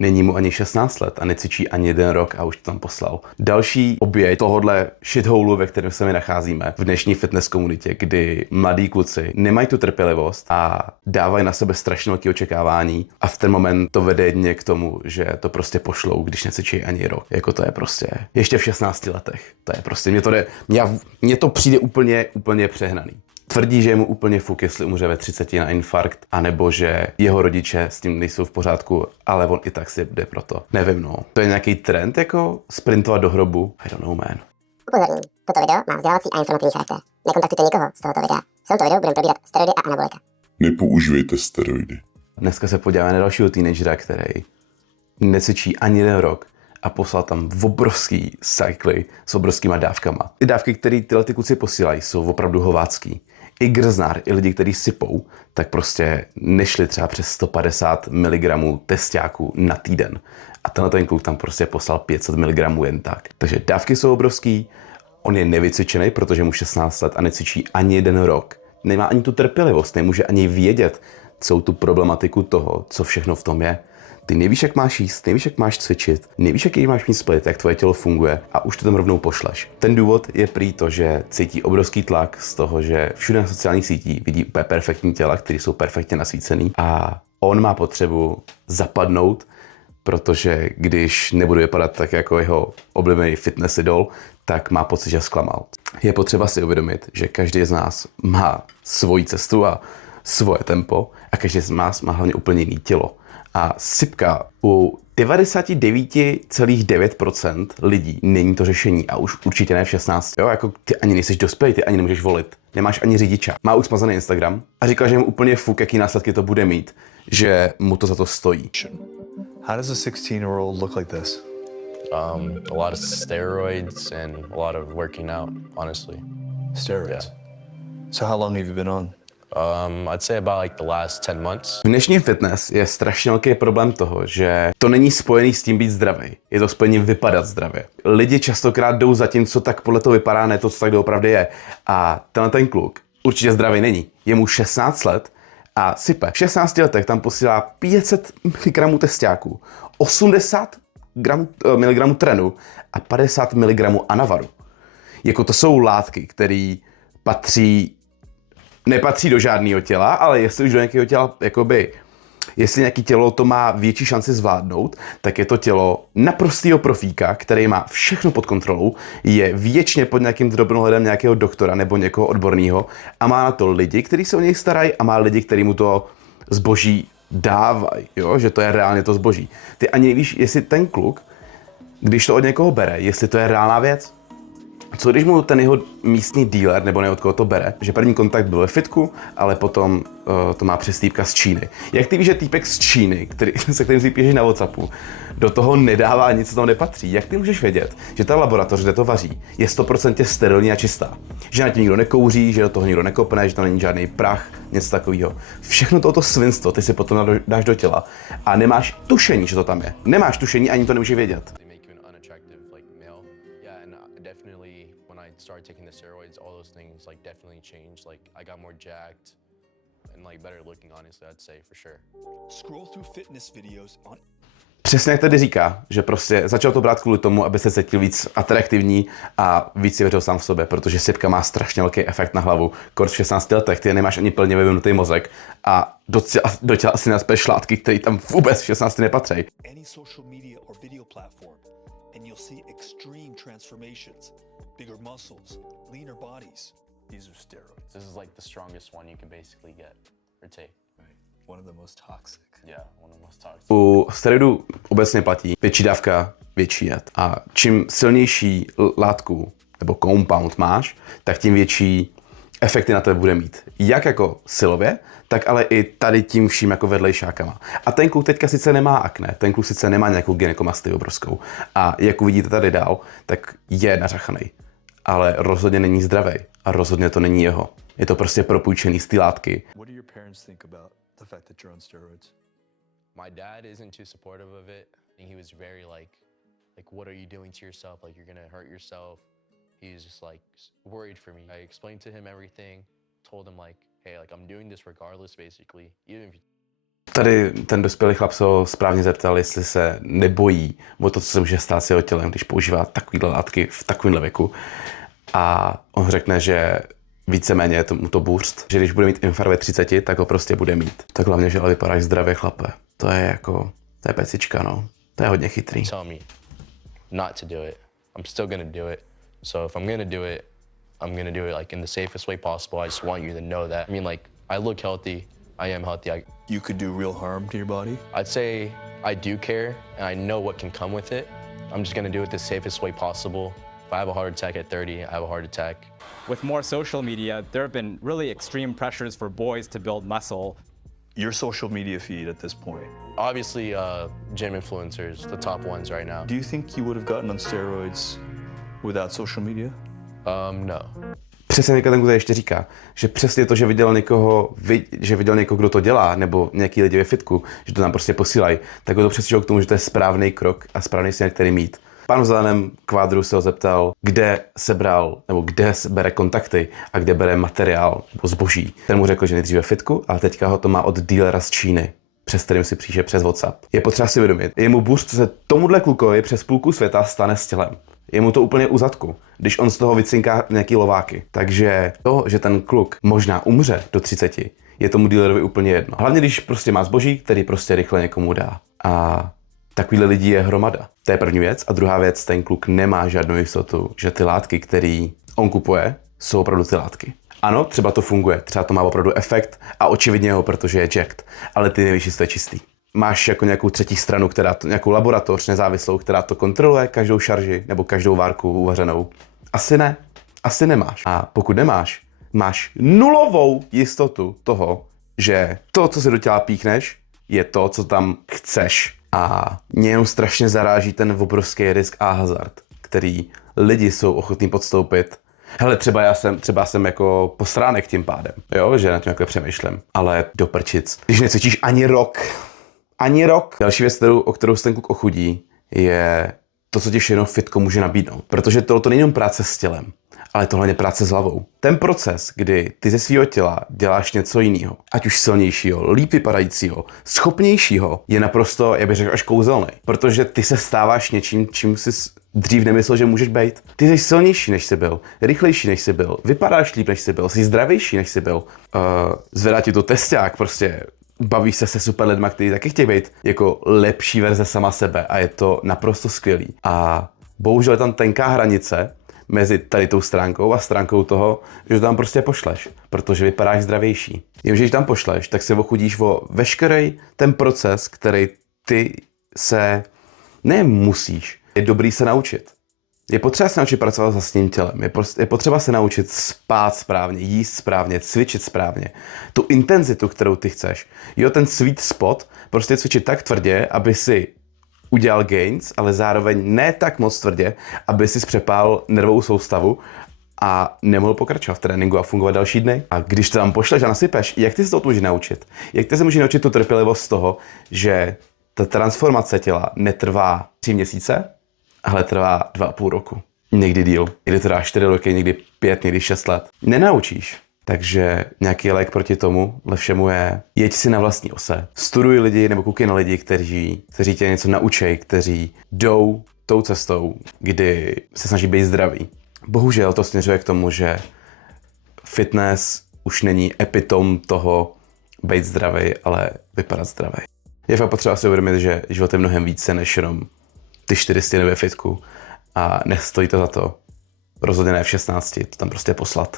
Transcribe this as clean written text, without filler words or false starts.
Není mu ani 16 let a necvičí ani 1 rok a už to tam poslal. Další oběť tohohle shitholu, ve kterém se my nacházíme v dnešní fitness komunitě, kdy mladí kluci nemají tu trpělivost a dávají na sebe strašně velké očekávání a v ten moment to vede jedně k tomu, že to prostě pošlou, když necvičí ani rok. Jako to je prostě ještě v 16 letech. To je prostě, mně to přijde úplně přehnaný. Tvrdí, že je mu úplně fuk, jestli umře ve 30 na infarkt, anebo že jeho rodiče s tím nejsou v pořádku, ale on i tak si jde pro to. Nevím, no. To je nějaký trend, jako sprintovat do hrobu? I don't know, man. Upozornění. Toto video má vzdělávací a informativní charakter. Nekontaktujte nikoho z tohoto videa. V tomto videu budeme probírat steroidy a anabolika. Nepoužívejte steroidy. Dneska se podíváme na dalšího teenagera, který necvičí ani 1 rok a poslal tam obrovský cykly s obrovskýma dávkama. Ty dávky, které tyhle ty kluci posílají, jsou opravdu hovácký. I Grznár, i lidi, kteří sypou, tak prostě nešli třeba přes 150 mg tesťáků na týden. A tenhle ten kluk tam prostě poslal 500 mg jen tak. Takže dávky jsou obrovský, on je nevycvičený, protože mu 16 let a necvičí ani 1 rok. Nemá ani tu trpělivost, nemůže ani vědět celou tu problematiku toho, co všechno v tom je. Ty nevíš, jak máš jíst, nevíš, jak máš cvičit, nevíš, jaký máš mít split, jak tvoje tělo funguje a už to tam rovnou pošleš. Ten důvod je prý to, že cítí obrovský tlak z toho, že všude na sociálních sítích vidí úplně perfektní těla, které jsou perfektně nasvícený a on má potřebu zapadnout, protože když nebude vypadat tak jako jeho oblíbený fitness idol, tak má pocit, že zklamal. Je potřeba si uvědomit, že každý z nás má svoji cestu a svoje tempo a každý z nás má hlavně úplně jiný tělo. A sypka u 99,9% lidí není to řešení a už určitě ne v 16. Jo, jako ty ani nejseš dospělý, ty ani nemůžeš volit. Nemáš ani řidiča. Má už smazaný Instagram a říkal, že mu úplně fuk, jaký následky to bude mít, že mu to za to stojí. How does a 16-year-old look like this? A lot of steroids and a lot of working out, honestly. Steroids. Yeah. So how long have you been on? I'd say about like the last 10 months. V dnešní fitness je strašně velký problém toho, že to není spojený s tím být zdravý. Je to spojený vypadat zdravě. Lidi častokrát jdou za tím, co tak podle toho vypadá, ne to, co tak doopravdy je. A tenhle ten kluk určitě zdravý není. Je mu 16 let a sype. V 16 letech tam posílá 500 mg tesťáků, 80 mg trenu a 50 mg anavaru. Jako to jsou látky, které nepatří do žádného těla, ale jestli už do nějakého těla, jestli nějaké tělo to má větší šanci zvládnout, tak je to tělo naprostého profíka, který má všechno pod kontrolou, je věčně pod nějakým drobnohledem nějakého doktora nebo někoho odborného a má na to lidi, kteří se o něj starají a má lidi, kteří mu to zboží dávají, jo? Že to je reálně to zboží. Ty ani nevíš, jestli ten kluk, když to od někoho bere, jestli to je reálná věc. Co když mu ten jeho místní dealer, nebo ne od koho to bere, že první kontakt byl ve fitku, ale potom to má přes týpka z Číny. Jak ty víš, že týpek z Číny, se kterým si píšeš na WhatsAppu, do toho nedává nic, co tam nepatří? Jak ty můžeš vědět, že ta laboratoř, kde to vaří, je 100% sterilní a čistá? Že na tím nikdo nekouří, že do toho nikdo nekopne, že tam není žádný prach, něco takového. Všechno tohoto svinstvo ty si potom dáš do těla a nemáš tušení, že to tam je. Nemáš tušení, ani to nemůže vědět. Definitely when I started taking the steroids, all those things like definitely changed. Like I got more jacked and like better looking, honestly, I'd say for sure. Scroll through fitness videos on. Přesně jak tady říká, že prostě začal to brát kvůli tomu, aby se cítil víc atraktivní a víc si věřil sám v sobě, protože sypka má strašně velký efekt na hlavu. Kort v 16 letech, ty nemáš ani plně vyvinutý mozek a do těla si naspeš šlátky, které tam vůbec v 16 nepatří. Any social media or video platform, and you'll see extreme transformations, bigger muscles, leaner bodies. These are steroids. This is like the strongest one you can basically get or take. Right. One of the most toxic. Yeah, one of the most toxic. U steroidů obecně platí větší dávka, větší jed. A čím silnější látku nebo compound máš, tak tím větší efekty na tebe bude mít. Jak jako silově, tak ale i tady tím vším jako vedlejšákama. A ten kluk teďka sice nemá akné, ten kluk sice nemá nějakou gynekomastii obrovskou. A jak uvidíte tady dál, tak je nařachaný. Ale rozhodně není zdravý. A rozhodně to není jeho. Je to prostě propůjčený z té látky. What do your parents think about the fact that you're on steroids? My dad isn't too supportive of it. He was very like what are you doing to yourself? Like you're gonna hurt yourself. He's just like worried for me. I explained to him everything, told him like, hey, like I'm doing this regardless basically. Even if Tady ten dospělý chlap se ho správně zeptal, jestli se nebojí o to, co se může stát s jeho tělem, když používá takovýhle látky v takovémhle věku. A on řekne, že víceméně je to burst, že když bude mít infarkt ve 30, tak ho prostě bude mít. Tak hlavně, že ale vypadáš zdravě, chlape. To je pecička, no. To je hodně chytrý. Tell me not to do it. I'm still gonna do it. So if I'm gonna do it, I'm gonna do it like in the safest way possible. I just want you to know that. I mean, like, I look healthy. I am healthy. You could do real harm to your body. I'd say I do care, and I know what can come with it. I'm just gonna do it the safest way possible. If I have a heart attack at 30, I have a heart attack. With more social media, there have been really extreme pressures for boys to build muscle. Your social media feed at this point. Obviously, gym influencers, the top ones right now. Do you think you would have gotten on steroids without social media? No. Přesně Nikola Tengu ještě říká, že přesně to, že viděl někoho, kdo to dělá, nebo nějaký lidi ve fitku, že to tam prostě posílají, tak ho to přesvědčilo k tomu, že to je správný krok a správný směr, který mít. Pán v zeleném kvádru se ho zeptal, kde se bere kontakty a kde bere materiál nebo zboží. Ten mu řekl, že nejdříve fitku, ale teďka ho to má od dealera z Číny, přes kterým si přijde přes WhatsApp. Je potřeba si uvědomit, jemu burst se tomuhle klukovi přes půlku světa stane s tělem. Je mu to úplně u zadku, když on z toho vycinká nějaký lováky. Takže to, že ten kluk možná umře do 30, je tomu dealerovi úplně jedno. Hlavně když prostě má zboží, který prostě rychle někomu dá. A takovýhle lidí je hromada. To je první věc. A druhá věc, ten kluk nemá žádnou jistotu, že ty látky, které on kupuje, jsou opravdu ty látky. Ano, třeba to funguje, třeba to má opravdu efekt a očividně ho, protože je jacked, ale ty nevíš, jestli to je čistý. Máš jako nějakou třetí stranu, nějakou laboratoř nezávislou, která to kontroluje, každou šarži nebo každou várku uvařenou? Asi ne. Asi nemáš. A pokud nemáš, máš nulovou jistotu toho, že to, co si do těla píchneš, je to, co tam chceš. A mě jenom strašně zaráží ten obrovský risk a hazard, který lidi jsou ochotní podstoupit. Hele, třeba jsem jako posránek tím pádem, jo, že na tím jako přemýšlím, ale do prčic. Když necvičíš ani rok. Další věc, o kterou se ten kluk ochudí, je to, co ti všechno fitko může nabídnout. Protože to není jenom práce s tělem, ale to hlavně práce s hlavou. Ten proces, kdy ty ze svého těla děláš něco jiného, ať už silnějšího, líp vypadajícího, schopnějšího, je naprosto, já bych řekl, až kouzelný. Protože ty se stáváš něčím, čím jsi dřív nemyslel, že můžeš být. Ty jsi silnější, než jsi byl, rychlejší, než jsi byl, vypadáš líp, než jsi byl, jsi zdravější, než jsi byl. Zvedá ti to testák, prostě bavíš se super lidma, kteří taky chtějí být jako lepší verze sama sebe a je to naprosto skvělý. A bohužel je tam tenká hranice mezi tady tou stránkou a stránkou toho, že to tam prostě pošleš, protože vypadáš zdravější. Jenže když tam pošleš, tak se ochudíš o veškerý ten proces, který ty se nemusíš. Je dobrý se naučit. Je potřeba se naučit pracovat s vlastním tělem. Je potřeba se naučit spát správně, jíst správně, cvičit správně. Tu intenzitu, kterou ty chceš. Jo, ten sweet spot, prostě cvičit tak tvrdě, aby si udělal gains, ale zároveň ne tak moc tvrdě, aby si přepál nervovou soustavu a nemohl pokračovat v tréninku a fungovat další dny. A když to tam pošleš a nasypeš, jak ty se to můžeš naučit? Jak ty se můžeš naučit tu trpělivost z toho, že ta transformace těla netrvá 3 měsíce, ale trvá 2,5 roku. Někdy díl. Někdy trvá 4 roky, někdy 5, někdy 6 let. Nenaučíš. Takže nějaký lék proti tomu všemu je jeď si na vlastní ose. Studuj lidi nebo koukej na lidi, kteří tě něco naučej, kteří jdou tou cestou, kdy se snaží být zdraví. Bohužel to směřuje k tomu, že fitness už není epitom toho být zdravý, ale vypadat zdravý. Je fakt potřeba si uvědomit, že život je mnohem více než jenom ty 4 stěny ve fitku a nestojí to za to. Rozhodně ne v 16, to tam prostě poslat.